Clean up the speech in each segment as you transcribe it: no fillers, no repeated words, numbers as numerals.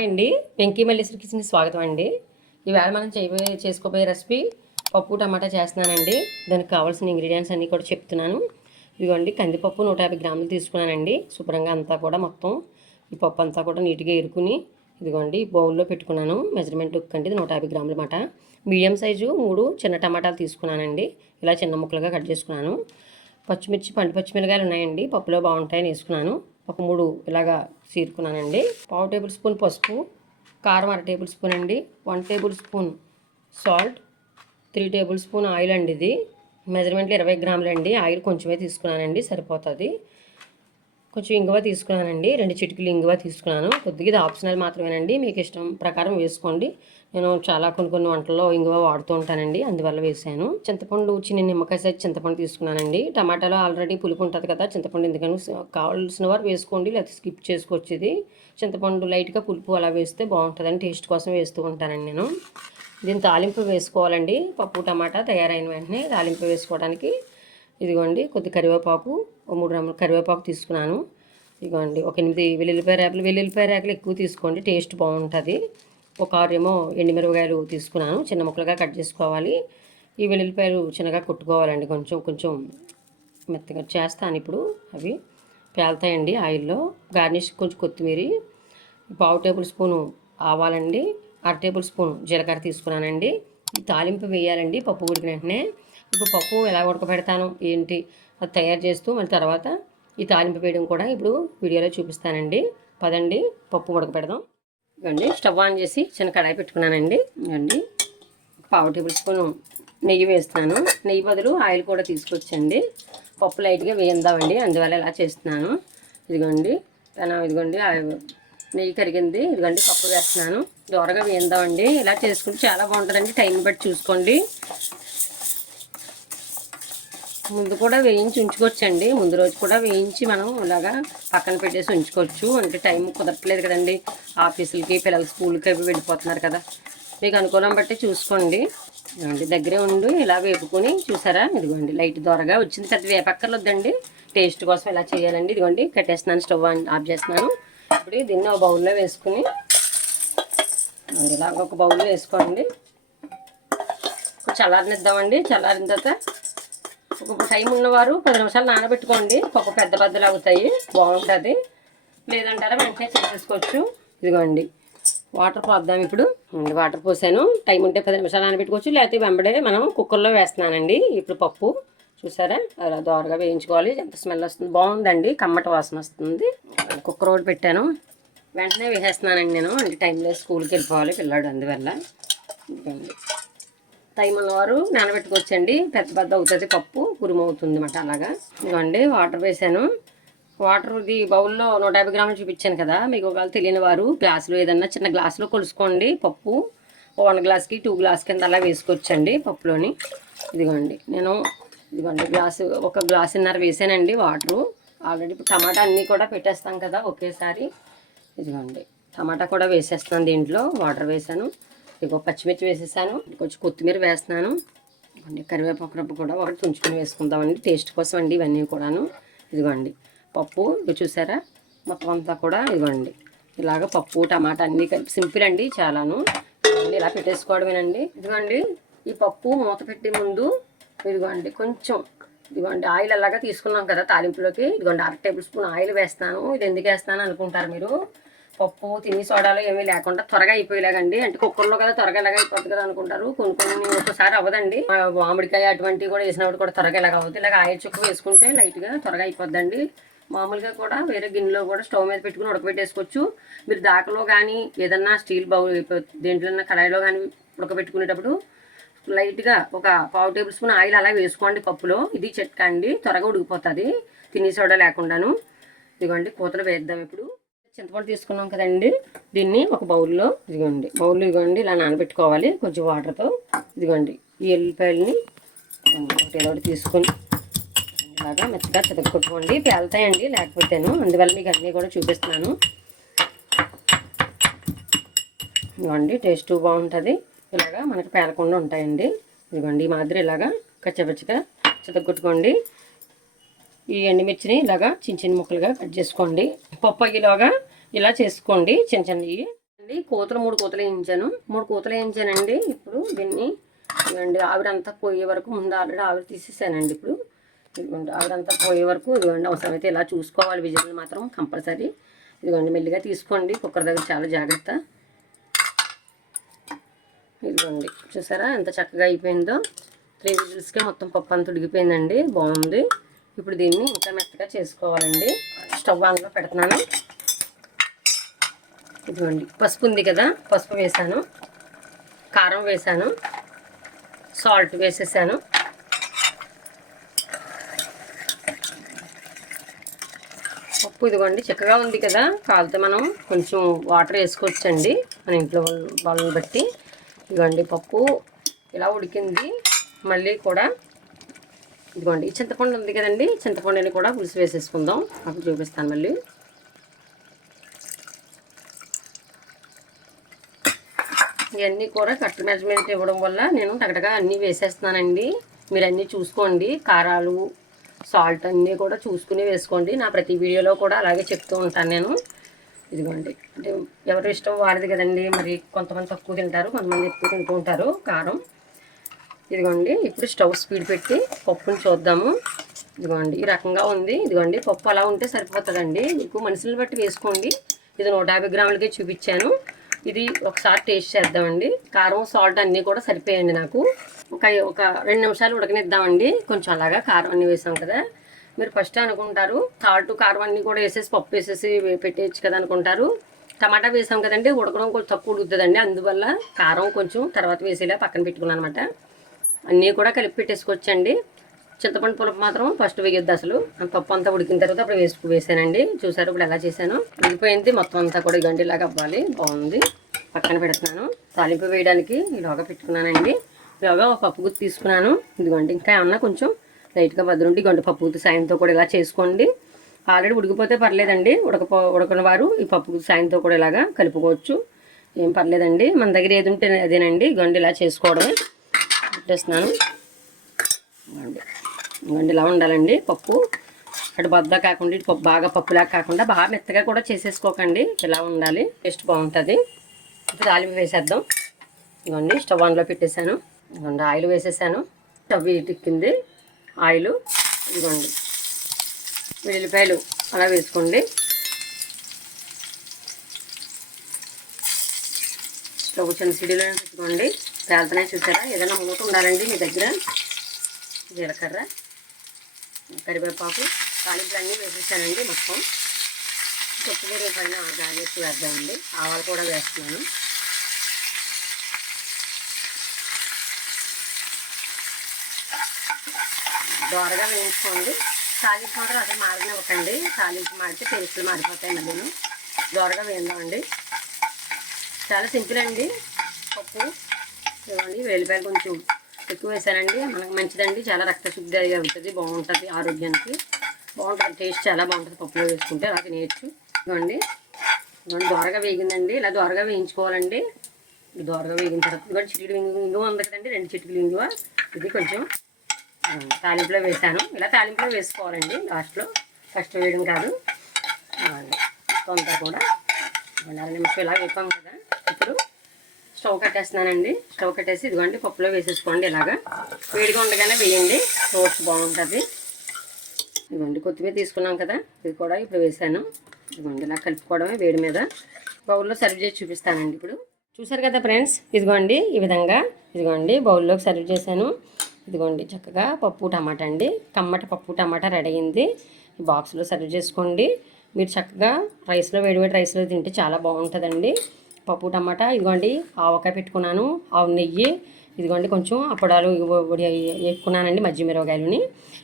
Hi అండి, వెంకీ మల్లేశ్వరి కిచెన్కి స్వాగతం అండి. ఈవేళ మనం చేసుకోబోయే రెసిపీ పప్పు టమాటా చేస్తున్నానండి. దానికి కావాల్సిన ఇంగ్రీడియంట్స్ అన్నీ కూడా చెప్తున్నాను. ఇదిగోండి, కందిపప్పు 150 గ్రాములు తీసుకున్నానండి. శుభ్రంగా అంతా కూడా మొత్తం ఈ పప్పు అంతా కూడా నీట్గా ఎరుకుని ఇదిగోండి బౌల్లో పెట్టుకున్నాను. మెజర్మెంట్ కంటే 150 గ్రాములు అన్నమాట. మీడియం సైజు 3 చిన్న టమాటాలు తీసుకున్నానండి. ఇలా చిన్న ముక్కలుగా కట్ చేసుకున్నాను. పచ్చిమిర్చి పచ్చిమిరకాయలు ఉన్నాయండి, పప్పులో బాగుంటాయని వేసుకున్నాను. ఒక 3 ఇలాగా చీరుకున్నానండి. 1/2 టేబుల్ స్పూన్ పసుపు, కారం 1/2 టేబుల్ స్పూన్ అండి, 1 table spoon salt, 3 table spoon oil అండి. ఇది మెజర్మెంట్లో 20 గ్రాములు అండి. ఆయిల్ కొంచెమే తీసుకున్నానండి, సరిపోతుంది. కొంచెం ఇంగువ తీసుకున్నానండి, 2 చిటికలు ఇంగువ తీసుకున్నాను. కొద్దిగా ఇది ఆప్షనల్ మాత్రమేనండి, మీకు ఇష్టం ప్రకారం వేసుకోండి. నేను చాలా కొన్ని వంటల్లో ఇంగువ వాడుతూ ఉంటానండి, అందువల్ల వేసాను. చింతపండు చిన్న నిమ్మకాయ సైజ్ చింతపండు తీసుకున్నానండి. టమాటాలో ఆల్రెడీ పులుపు ఉంటుంది కదా, చింతపండు ఎందుకని కావాల్సిన వారు వేసుకోండి, లేకపోతే స్కిప్ చేసుకోవచ్చు. ఇది చింతపండు లైట్గా పులుపు అలా వేస్తే బాగుంటుందని టేస్ట్ కోసం వేస్తూ ఉంటానండి నేను. దీన్ని తాలింపు వేసుకోవాలండి. పప్పు టమాటా తయారైన వెంటనే తాలింపు వేసుకోవడానికి ఇదిగోండి కొద్ది కరివేపాకు, 3 గ్రాముల కరివేపాకు తీసుకున్నాను. ఇదిగోండి ఒక 8 వెల్లుల్లిపాయ రేకలు ఎక్కువ తీసుకోండి, టేస్ట్ బాగుంటుంది. ఒక 6 ఏమో ఎండుమిరపకాయలు తీసుకున్నాను, చిన్న ముక్కలుగా కట్ చేసుకోవాలి. ఈ వెల్లుల్లిపాయలు చిన్నగా కొట్టుకోవాలండి, కొంచెం మెత్తగా చేస్తాను ఇప్పుడు. అవి పేలుతాయండి ఆయిల్లో. గార్నిష్ కొంచెం కొత్తిమీర, 1/2 టేబుల్ స్పూను ఆవాలండి, 1/2 టేబుల్ స్పూన్ జీలకర్ర తీసుకున్నానండి. ఈ తాలింపు వేయాలండి పప్పు ఉడికిన వెంటనే. ఇప్పుడు పప్పు ఎలా ఉడకబెడతాను ఏంటి అది తయారు చేస్తూ మళ్ళీ తర్వాత ఈ తాలింపు వేయడం కూడా ఇప్పుడు వీడియోలో చూపిస్తానండి. పదండి పప్పు ఉడకబెడదాం. ఇవ్వండి, స్టవ్ ఆన్ చేసి చిన్న కడాయి పెట్టుకున్నానండి. ఇవ్వండి, 1/2 టేబుల్ స్పూన్ నెయ్యి వేస్తున్నాను. నెయ్యి బదులు ఆయిల్ కూడా తీసుకొచ్చండి. పప్పు లైట్గా వేయిందామండి, అందువల్ల ఇలా చేస్తున్నాను. ఇదిగోండి నెయ్యి కరిగింది. ఇదిగోండి పప్పు వేస్తున్నాను, దూరగా వేయిందామండి. ఇలా చేసుకుంటే చాలా బాగుంటుందండి, టైం బట్టి చూసుకోండి. ముందు కూడా వేయించి ఉంచుకోవచ్చండి, ముందు రోజు కూడా వేయించి మనం ఇలాగా పక్కన పెట్టేసి ఉంచుకోవచ్చు. అంటే టైం కుదరట్లేదు కదండి, ఆఫీసులకి పిల్లలు స్కూల్కి అవి వెళ్ళిపోతున్నారు కదా, మీకు అనుకూలం బట్టి చూసుకోండి. ఇదిగోండి దగ్గరే ఉండి ఇలా వేపుకొని చూసారా, ఇదిగోండి లైట్ దూరగా వచ్చింది. పెద్ద వేపక్కర్లొద్దండి, టేస్ట్ కోసం ఇలా చేయాలండి. ఇదిగోండి కట్టేస్తున్నాను, స్టవ్ ఆఫ్ చేస్తున్నాను. ఇప్పుడు దీన్ని ఒక బౌల్లో వేసుకుని ఇలాగ ఒక బౌల్లో వేసుకోండి. చల్లారనిద్దామండి. చల్లారిన తర్వాత ఒక టైం ఉన్నవారు 10 నిమిషాలు నానబెట్టుకోండి, పప్పు పెద్దలు అవుతాయి, బాగుంటుంది. లేదంటారా వెంటనే చేసేసుకోవచ్చు. ఇదిగోండి వాటర్ పోద్దాం ఇప్పుడు. వాటర్ పోసాను, టైం ఉంటే 10 నిమిషాలు నానబెట్టుకోవచ్చు, లేకపోతే వెంబడే మనం కుక్కర్లో వేస్తున్నానండి. ఇప్పుడు పప్పు చూసారా అలా దోరగా వేయించుకోవాలి. ఎంత స్మెల్ వస్తుంది, బాగుందండి, కమ్మట వాసన వస్తుంది. కుక్కర్ ఒకటి పెట్టాను, వెంటనే వేసేస్తున్నానండి నేను. అంటే టైంలో స్కూల్కి వెళ్ళిపోవాలి పిల్లాడు, అందువల్ల. టైం ఉన్నవారు నానబెట్టుకోవచ్చండి, పెద్ద అవుతుంది పప్పు, కురుము అవుతుంది అన్నమాట. అలాగా ఇదిగోండి వాటర్ వేసాను. వాటర్ ఇది బౌల్లో 150 గ్రాములు చూపించాను కదా, మీకు ఒకవేళ తెలియని వారు గ్లాసులో ఏదన్నా చిన్న గ్లాసులో కొలుసుకోండి. పప్పు 1 గ్లాస్కి 2 గ్లాస్ కింద అలా వేసుకోవచ్చండి పప్పులోని. ఇదిగోండి ఒక గ్లాసున్నర వేసానండి వాటరు. ఆల్రెడీ ఇప్పుడు టమాటా అన్నీ కూడా పెట్టేస్తాం కదా ఒకేసారి. ఇదిగోండి టమాటా కూడా వేసేస్తాను, దీంట్లో వాటర్ వేసాను. ఇదిగో పచ్చిమిర్చి వేసేసాను, కొంచెం కొత్తిమీర వేస్తున్నాను. కరివేపాకు రవ్వ కూడా ఒకటి తుంచుకొని వేసుకుందామండి, టేస్ట్ కోసం అండి ఇవన్నీ కూడాను. ఇదిగోండి పప్పు ఇది చూసారా, మొత్తం అంతా కూడా ఇదిగోండి ఇలాగ పప్పు టమాటా అన్నీ కలిపి సింపుల్ అండి చాలాను. ఇలా పెట్టేసుకోవడమేనండి. ఇదిగోండి ఈ పప్పు మూత పెట్టే ముందు ఇదిగోండి ఆయిల్ అలాగా తీసుకున్నాం కదా తాలింపులోకి. ఇదిగోండి 1/2 టేబుల్ స్పూన్ ఆయిల్ వేస్తాను. ఇది ఎందుకు వేస్తాను అనుకుంటారు మీరు, పప్పు తిని సోడాలు ఏమీ లేకుండా త్వరగా అయిపోయేలాగండి. అంటే కుక్కర్లో కదా త్వరగా ఎలాగ అయిపోతుంది కదా అనుకుంటారు. కొన్ని ఒక్కసారి అవ్వదండి. మామిడికాయ అటువంటివి కూడా వేసినప్పుడు కూడా త్వరగా ఎలాగ అవుతుంది. ఇలాగ ఆయిల్ చుక్క వేసుకుంటే లైట్గా త్వరగా అయిపోద్దండి. మామూలుగా కూడా వేరే గిన్నెలో కూడా స్టవ్ మీద పెట్టుకుని ఉడకబెట్టేసుకోవచ్చు. మీరు దాకలో కానీ ఏదన్నా స్టీల్ బౌల్ దేంట్లో కడాయిలో కానీ ఉడకబెట్టుకునేటప్పుడు లైట్గా ఒక 1/2 టేబుల్ స్పూన్ ఆయిల్ అలా వేసుకోండి పప్పులో. ఇది చిట్కా అండి, త్వరగా ఉడికిపోతుంది తిని సోడా లేకుండాను. ఇదిగోండి కూతలు వేద్దాం ఇప్పుడు. చింతపండు తీసుకున్నాం కదండి, దీన్ని ఒక బౌల్లో ఇదిగోండి ఇలా నానబెట్టుకోవాలి కొంచెం వాటర్తో. ఇదిగోండి ఈ ఎల్లిపాయలని ఒకటి తీసుకొని ఇలాగా మెత్తగా చెదగొట్టుకోండి, పేలుతాయండి లేకపోతేను, అందువల్ల మీకు అన్నీ కూడా చూపిస్తున్నాను. ఇదిగోండి టేస్ట్ బాగుంటుంది, ఇలాగా మనకి పేలకుండా ఉంటాయండి. ఇదిగోండి ఈ మాదిరి ఇలాగా కచ్చపచ్చగా చెదగొట్టుకోండి. ఈ ఎండుమిర్చిని ఇలాగా చిన్న ముక్కలుగా కట్ చేసుకోండి. పప్పు అయ్యేలాగా ఇలా చేసుకోండి చిన్నవి. కూతలు 3 కూతలు వేయించాను. 3 కూతలు వేయించానండి. ఇప్పుడు దీన్ని ఇదిగోండి ఆవిరంతా పోయే వరకు ముందు ఆల్రెడీ ఆవిరి తీసేసానండి. ఇప్పుడు ఇదిగోండి ఆవిరంతా పోయే వరకు ఇదిగోండి అవసరమైతే ఇలా చూసుకోవాలి. విజిల్ మాత్రం కంపల్సరీ. ఇదిగోండి మెల్లిగా తీసుకోండి. కుక్కర్ దగ్గర చాలా జాగ్రత్త. ఇదిగోండి చూసారా ఎంత చక్కగా అయిపోయిందో. 3 విజిల్స్కే మొత్తం పప్పు అంతా ఉడికిపోయిందండి. బాగుంది. ఇప్పుడు దీన్ని ఇంకా మెత్తగా చేసుకోవాలండి. స్టవ్ ఆన్లో పెడుతున్నాను. ఇదిగోండి పసుపు ఉంది కదా, పసుపు వేసాను, కారం వేసాను, సాల్ట్ వేసేసాను. పప్పు ఇదిగోండి చక్కగా ఉంది కదా, కాలితే మనం కొంచెం వాటర్ వేసుకోవచ్చండి మన ఇంట్లో వాళ్ళని బట్టి. ఇదిగోండి పప్పు ఇలా ఉడికింది. మళ్ళీ కూడా ఇదిగోండి చింతపండు ఉంది కదండి, చింతపండుని కూడా పులుసు వేసేసుకుందాం. అప్పుడు చూపిస్తాను మళ్ళీ. ఇవన్నీ కూడా కరెక్ట్ మెజర్మెంట్ ఇవ్వడం వల్ల నేను టగటగా అన్నీ వేసేస్తున్నానండి. మీరు అన్నీ చూసుకోండి. కారాలు, సాల్ట్ అన్నీ కూడా చూసుకుని వేసుకోండి. నా ప్రతి వీడియోలో కూడా అలాగే చెప్తూ ఉంటాను నేను. ఇదిగోండి అంటే ఎవరి ఇష్టం వారిది కదండి. మరి కొంతమంది తక్కువ తింటారు, కొంతమంది ఎక్కువ తింటూ ఉంటారు కారం. ఇదిగోండి ఇప్పుడు స్టవ్ స్పీడ్ పెట్టి పప్పుని చూద్దాము. ఇదిగోండి ఈ రకంగా ఉంది. ఇదిగోండి పప్పు అలా ఉంటే సరిపోతుందండి. మీకు మనుషులను బట్టి వేసుకోండి. ఇది 150 గ్రాములకే చూపించాను. ఇది ఒకసారి టేస్ట్ చేద్దామండి. కారం, సాల్ట్ అన్నీ కూడా సరిపోయాయండి నాకు. ఒక 2 నిమిషాలు ఉడకనిద్దామండి. కొంచెం అలాగా కారం అన్నీ వేసాం కదా. మీరు ఫస్ట్ అనుకుంటారు సాల్ట్, కారం అన్నీ కూడా వేసేసి పప్పు వేసేసి పెట్టేయచ్చు కదా అనుకుంటారు. టమాటా వేసాం కదండి, ఉడకడం కొంచెం తక్కువ ఉడుకుతుందండి. అందువల్ల కారం కొంచెం తర్వాత వేసేలా పక్కన పెట్టుకున్నాను అనమాట. అన్నీ కూడా కలిపి పెట్టేసుకోవచ్చండి. చింతపండు పులుపు మాత్రం ఫస్ట్ వేయొద్దు అసలు. పప్పు అంతా ఉడికిన తర్వాత అప్పుడు వేసానండి. చూసారు ఇప్పుడు ఎలా చేశాను. ఉడికిపోయింది మొత్తం అంతా కూడా గంటిలాగా అవ్వాలి. బాగుంది. పక్కన పెడుతున్నాను. తాలింపు వేయడానికి ఇలాగా పెట్టుకున్నానండి. ఇలాగా ఒక పప్పు గుత్తి తీసుకున్నాను. ఇదిగోండి ఇంకా ఏమన్నా కొంచెం లైట్గా బదులుండి గంట పప్పు గుత్తి సాయంతో కూడా ఇలా చేసుకోండి. ఆల్రెడీ ఉడికిపోతే పర్లేదండి. ఉడకని వారు ఈ పప్పు గుత్తి సాయంతో కూడా ఇలాగా కలుపుకోవచ్చు. ఏం పర్లేదండి. మన దగ్గర ఏది ఉంటే అదేనండి. గండి ఇలా చేసుకోవడమే. పెట్టేస్తున్నాను. గండి ఇలా ఉండాలండి పప్పు. అటు బద్ద కాకుండా ఇటు పప్పు బాగా పప్పులాగా కాకుండా బాగా మెత్తగా కూడా చేసేసుకోకండి. ఇలా ఉండాలి. టేస్ట్ బాగుంటుంది. ఇప్పుడు తాలింపు వేసేద్దాం. ఇదిగోండి స్టవ్ ఆన్లో పెట్టేశాను. ఇదిగోండి ఆయిల్ వేసేసాను. స్టవ్ ఎక్కింది ఆయిల్. ఇదిగోండి వెల్లిపాయలు అలా వేసుకోండి. స్టవ్ చిన్న సిడిలో పెట్టుకోండి. పేలుతున్నాయి చూసారా. ఏదైనా మూత ఉండాలండి మీ దగ్గర. జీలకర్ర, కరివేపాకు, తాలింపులు అన్నీ వేసేసానండి మొత్తం. కొత్తిమీర పైన గార్లిక్ వేద్దామండి. ఆవాలు కూడా వేస్తున్నాను. దోరగా వేయించుకోండి. తాలింపు మాత్రం అసలు మారనివ్వకండి. తాలింపు మారితే టేస్ట్లు మారిపోతాయి. మళ్ళీ దోరగా వేద్దామండి. చాలా సింపుల్ అండి పప్పు. ఇవ్వండి వెల్లిపాయలు కొంచెం ఎక్కువ వేసానండి. మనకు మంచిదండి. చాలా రక్తశుద్ధి అవుతుంది. బాగుంటుంది. ఆరోగ్యానికి బాగుంటుంది. టేస్ట్ చాలా బాగుంటుంది. పప్పులో వేసుకుంటే అలా తినేయచ్చు. ఇవ్వండి దోరగా వేగిందండి. ఇలా దోరగా వేయించుకోవాలండి. ఇది దోరగా వేగిన తర్వాత ఇదిగోండి చిటికెడు ఇంగువ ఉంది కదండి, 2 చిటికెలు ఇంగువ. ఇది కొంచెం తాలింపులో వేసాను. ఇలా తాలింపులో వేసుకోవాలండి. లాస్ట్లో ఫస్ట్ వేయడం కాదు. అంతా కూడా 2 నిమిషం ఇలా వేపాం కదా. ఇప్పుడు స్టవ్ కట్టేస్తున్నానండి. స్టవ్ కట్టేసి ఇదిగోండి పప్పులో వేసేసుకోండి. ఇలాగా వేడిగా ఉండగానే వేయండి. టేస్ట్ బాగుంటుంది. ఇదిగోండి కొత్తిమీర తీసుకున్నాం కదా, ఇది కూడా ఇప్పుడు వేసాను. ఇదిగోండి ఇలా కలుపుకోవడమే వేడి మీద. బౌల్లో సర్వ్ చేసి చూపిస్తానండి. ఇప్పుడు చూసారు కదా ఫ్రెండ్స్. ఇదిగోండి ఈ విధంగా ఇదిగోండి బౌల్లోకి సర్వ్ చేశాను. ఇదిగోండి చక్కగా పప్పు టమాటా అండి. కమ్మటి పప్పు టమాటా రెడీ అయింది. ఈ బాక్స్లో సర్వ్ చేసుకోండి. మీరు చక్కగా రైస్లో వేడివేడి రైస్లో తింటే చాలా బాగుంటుందండి. పప్పు టమాటా. ఇదిగోండి ఆవకాయ పెట్టుకున్నాను, ఆవు నెయ్యి, ఇదిగోండి కొంచెం అప్పడాలు వేసుకున్నానండి, మజ్జి మిరపకాయలని.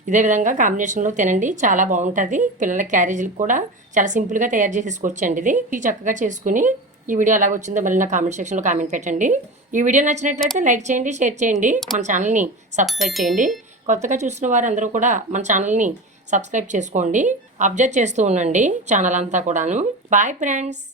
ఇదే విధంగా కాంబినేషన్లో తినండి. చాలా బాగుంటుంది. పిల్లల క్యారేజీలకు కూడా చాలా సింపుల్గా తయారు చేసేసుకోవచ్చండి. ఇది చక్కగా చేసుకుని ఈ వీడియో ఎలా వచ్చిందో మళ్ళీ నా కామెంట్ సెక్షన్లో కామెంట్ పెట్టండి. ఈ వీడియో నచ్చినట్లయితే లైక్ చేయండి, షేర్ చేయండి, మన ఛానల్ని సబ్స్క్రైబ్ చేయండి. కొత్తగా చూసిన వారందరూ కూడా మన ఛానల్ని సబ్స్క్రైబ్ చేసుకోండి. అబ్జర్వ్ చేస్తూ ఉండండి ఛానల్ అంతా కూడాను. Bye friends.